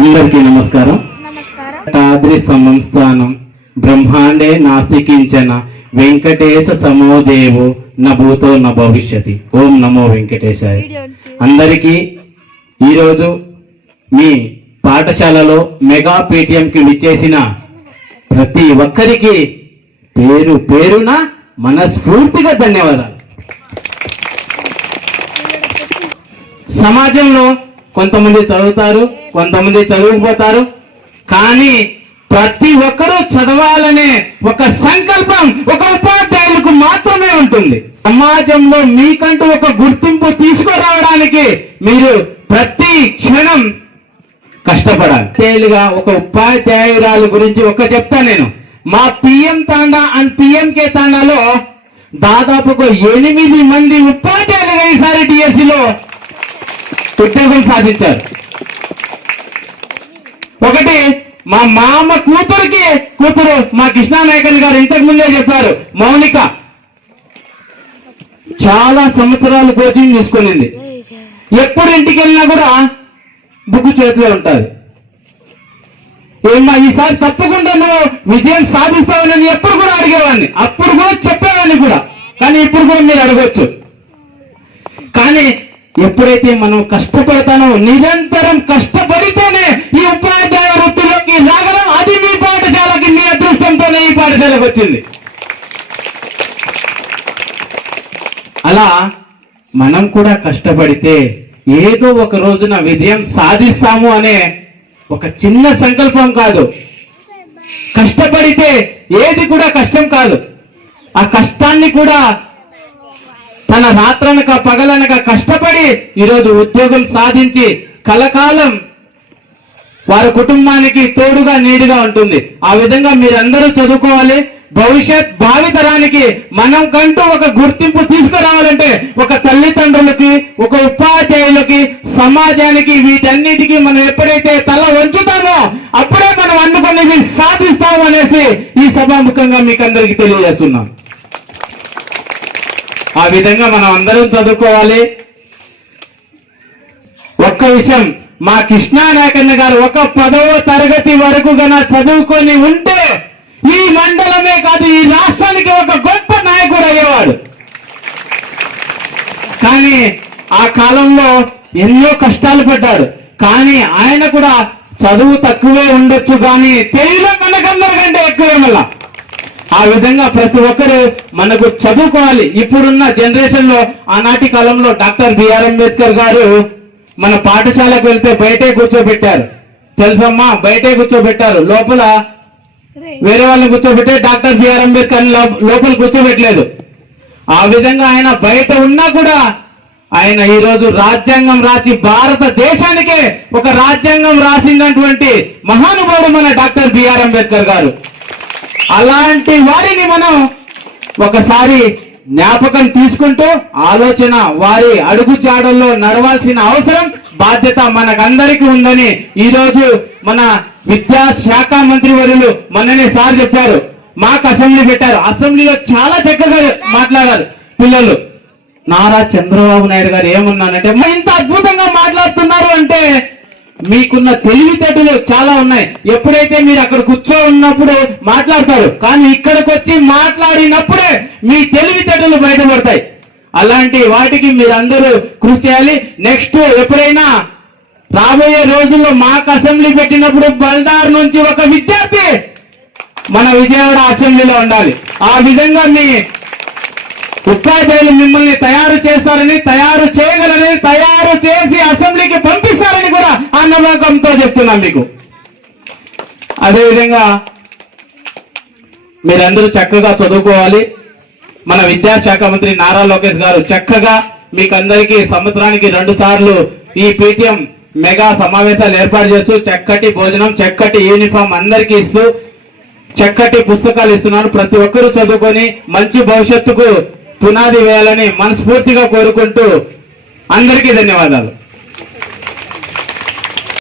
అందరికీ నమస్కారం. తాద్రి సంస్థానం బ్రహ్మాండే నాస్తికించన వెంకటేశ సమోదేవో నభూతో న భవిష్యతి. ఓం నమో వెంకటేశాయ. అందరికీ ఈరోజు మీ పాఠశాలలో మెగా పేటిఎంకి విచ్చేసిన ప్రతి ఒక్కరికి పేరు పేరున మనస్ఫూర్తిగా ధన్యవాదాలు. సమాజంలో కొంతమంది చదువుతారు, కొంతమంది చదువుకుపోతారు, కానీ ప్రతి ఒక్కరూ చదవాలనే ఒక సంకల్పం ఒక ఉపాధ్యాయులకు మాత్రమే ఉంటుంది. సమాజంలో మీకంటూ ఒక గుర్తింపు తీసుకురావడానికి మీరు ప్రతి క్షణం కష్టపడాలి. తేలిగా ఒక ఉపాధ్యాయురాలు గురించి చెప్తా నేను. మా పిఎం తాండా అండ్ పిఎంకే తాండాలో దాదాపు 8 మంది ఉపాధ్యాయులుగా ఈసారి డిఎస్సిలో ఉద్యోగం సాధించారు. ఒకటి మా మామ కూతురు మా కృష్ణానాయకన్ గారు ఇంతకు ముందే చెప్పారు, మౌనిక చాలా సంవత్సరాలు కోచింగ్ తీసుకునింది. ఎప్పుడు ఇంటికి వెళ్ళినా కూడా బుక్ చేతిలో ఉంటుంది. ఏమ్మా ఈసారి తప్పకుండా నువ్వు విజయం సాధిస్తావని ఎప్పుడు కూడా అడిగేవాడిని, అప్పుడు కూడా చెప్పేవాడిని కూడా, కానీ ఇప్పుడు కూడా మీరు అడగొచ్చు. కానీ ఎప్పుడైతే మనం కష్టపడతానో, నిరంతరం కష్టపడితేనే ఈ ఉపాధ్యాయ వృత్తిలోకి రాగలం. అది మీ పాఠశాలకి మీ అదృష్టంతోనే ఈ పాఠశాలకు వచ్చింది. అలా మనం కూడా కష్టపడితే ఏదో ఒక రోజున విజయం సాధిస్తాము అనే ఒక చిన్న సంకల్పం కాదు. కష్టపడితే ఏది కూడా కష్టం కాదు. ఆ కష్టాన్ని కూడా తన రాత్రనక పగలనక కష్టపడి ఈరోజు ఉద్యోగం సాధించి కలకాలం వారి కుటుంబానికి తోడుగా నీడుగా ఉంటుంది. ఆ విధంగా మీరందరూ చదువుకోవాలి. భవిష్యత్ భావితరానికి మనం కంటూ ఒక గుర్తింపు తీసుకురావాలంటే ఒక తల్లిదండ్రులకి, ఒక ఉపాధ్యాయులకి, సమాజానికి, వీటన్నిటికీ మనం ఎప్పుడైతే తల వంచుతామో అప్పుడే మనం అనుకునేది సాధిస్తాము అనేసి ఈ సభాముఖంగా మీకు అందరికీ తెలియజేస్తున్నాం. ఆ విధంగా మనం అందరం చదువుకోవాలి. ఒక్క విషయం, మా కృష్ణానాయకన్న గారు ఒక 10వ తరగతి వరకు గన చదువుకొని ఉంటే ఈ మండలమే కాదు ఈ రాష్ట్రానికి ఒక గొప్ప నాయకుడు అయ్యేవాడు. కానీ ఆ కాలంలో ఎన్నో కష్టాలు పడ్డాడు. కానీ ఆయన కూడా చదువు తక్కువే ఉండొచ్చు, కానీ తెలివిలో మనకందరికంటే ఎక్కువే. మళ్ళా ఆ విధంగా ప్రతి ఒక్కరు మనకు చదువుకోవాలి. ఇప్పుడున్న జనరేషన్ లో, ఆనాటి కాలంలో డాక్టర్ బిఆర్ అంబేద్కర్ గారు మన పాఠశాలకు వెళ్తే బయటే కూర్చోబెట్టారు. తెలుసమ్మా, బయటే కూర్చోబెట్టారు. లోపల వేరే వాళ్ళని కూర్చోబెట్టే డాక్టర్ బిఆర్ అంబేద్కర్ లోపల కూర్చోబెట్టలేదు. ఆ విధంగా ఆయన బయట ఉన్నా కూడా ఆయన ఈరోజు రాజ్యాంగం రాసి భారతదేశానికే ఒక రాజ్యాంగం రాసినటువంటి మహానుభావుడు మన డాక్టర్ బిఆర్ అంబేద్కర్ గారు. అలాంటి వారిని మనం ఒకసారి జ్ఞాపకం తీసుకుంటూ ఆలోచన వారి అడుగు జాడల్లో నడవాల్సిన అవసరం, బాధ్యత మనకందరికీ ఉందని ఈరోజు మన విద్యాశాఖ మంత్రి వర్యులు మొన్ననే సార్ చెప్పారు. మాకు అసెంబ్లీ పెట్టారు. అసెంబ్లీలో చాలా చక్కగా మాట్లాడారు పిల్లలు. నారా చంద్రబాబు నాయుడు గారు ఏమన్నానంటే, ఇంత అద్భుతంగా మాట్లాడుతున్నారు అంటే మీకున్న తెలివితేటలు చాలా ఉన్నాయి. ఎప్పుడైతే మీరు అక్కడ ఉన్నప్పుడు మాట్లాడతారు, కానీ ఇక్కడికి వచ్చి మాట్లాడినప్పుడే మీ తెలివితేటలు బయటపడతాయి. అలాంటి వాటికి మీరందరూ కృషి చేయాలి. నెక్స్ట్ ఎప్పుడైనా రాబోయే రోజుల్లో మాకు అసెంబ్లీ పెట్టినప్పుడు బల్దార్ నుంచి ఒక విద్యార్థి మన విజయవాడ అసెంబ్లీలో ఉండాలి. ఆ విధంగా మీ ఉపాధ్యాయులు మిమ్మల్ని తయారు చేస్తారని, తయారు చేయగలరని, తయారు చేసి అసెంబ్లీకి పంపిస్తారని కూడా ఆ నమ్మకంతో చెప్తున్నాం మీకు. అదేవిధంగా మీరందరూ చక్కగా చదువుకోవాలి. మన విద్యాశాఖ మంత్రి నారా లోకేష్ గారు చక్కగా మీకందరికీ సంవత్సరానికి 2 సార్లు ఈ పేటిఎం మెగా సమావేశాలు ఏర్పాటు చేస్తూ చక్కటి భోజనం, చక్కటి యూనిఫామ్ అందరికీ ఇస్తూ చక్కటి పుస్తకాలు ఇస్తున్నాను. ప్రతి ఒక్కరూ చదువుకొని మంచి భవిష్యత్తుకు పునాది వేయాలని మనస్ఫూర్తిగా కోరుకుంటూ అందరికీ ధన్యవాదాలు.